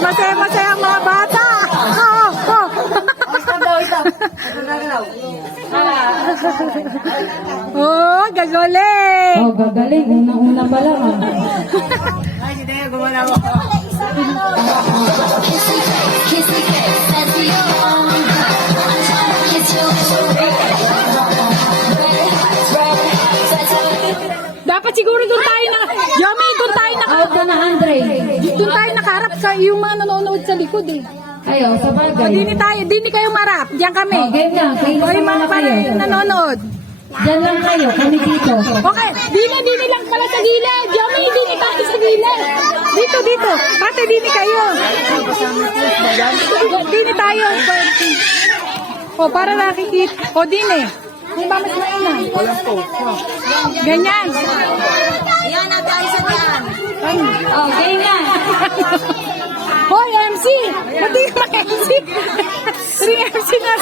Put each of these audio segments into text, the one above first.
Masaya-masaya ang mga bata. Oh, gagaling. Oh, gagaling. Unang-una pa lang. Ay, hindi na gumalaw. Dapat siguro doon tayo na, Yami, doon tayo Out ka na, Andre. doon tayo nakaharap sa yung mga nanonood sa likod eh. Kayo, sa O, bagay. dini kayo marap, diyan kami. Oh, game lang. Kayo O, yung sama mga na para kayo. yung nanonood. Diyan lang kayo, kami dito. Okay, dini lang pala sa gilid. Yami, dini tayo sa gilid. Dito. Ate, dini kayo. Dini tayo. O, para nakikita. O, dini. Hindi ba mas mainam? Ganyan. Yan, ate Aisan yan. Oh, game lang. Hoy, MC! Pati ka MC! Ring MC na.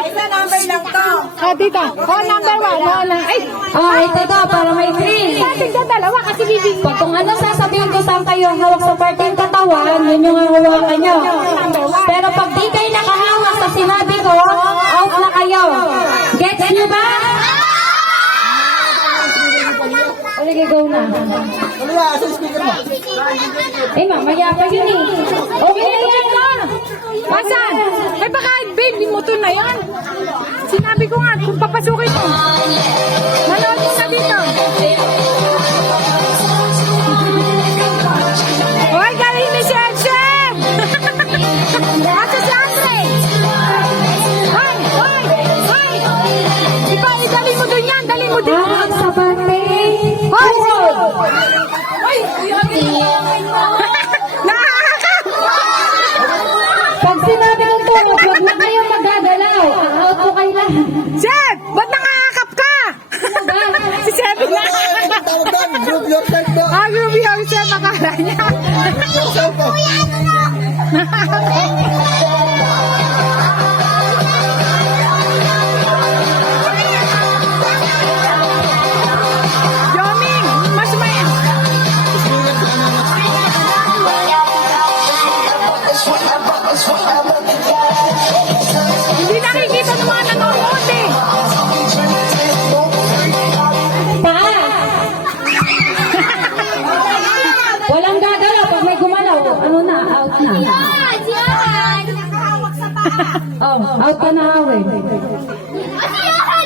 Isa number lang to. Tita. Number 1. Ay! Oh, ito to, para may thrill. Ating dalawa kasi bibig. Pag kung ano sasabihin ko saan kayo hawak sa parte ng katawan, yun yung hawakan nyo. Pero pag di kayo nakahawak sa sinabi ko, out na kayo. Gets nyo ba? Sige, go na. Eh, mamaya pa yun eh. Okay na yan na. Asan? Ay baka baby motor na yan. Sinabi ko nga kung papasukin mo. Manood mo na dito. Hoy, galing ni si Edson! Asa si Andre? Hoy! Dali mo dun yan, dali mo dun. Out sa parte. Hoy! Nakakakap! Pag sinabi ko po, huwag na kayo magagalaw. Out po kayo lahat. Seb! Ba't nakakakap ka? Si Seb na! Group yourself daw. Group yourself, akala niya. Yoming, mas may... Hindi nakikita ng mga nanonood eh. Walang gagalaw. Pag may gumalaw, ano na, out na. Oh, out ka na, Awen.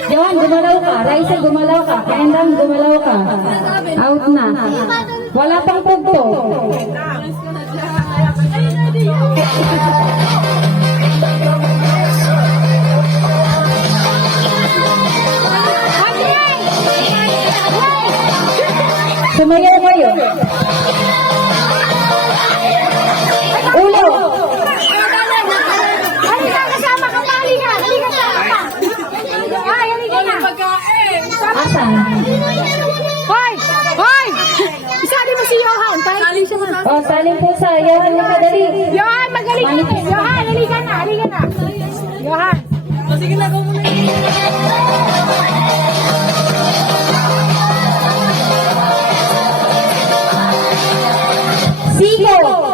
Johan, gumalaw ka. Raisa, gumalaw ka. Kendang, gumalaw ka. Out na. Wala pang pugpo.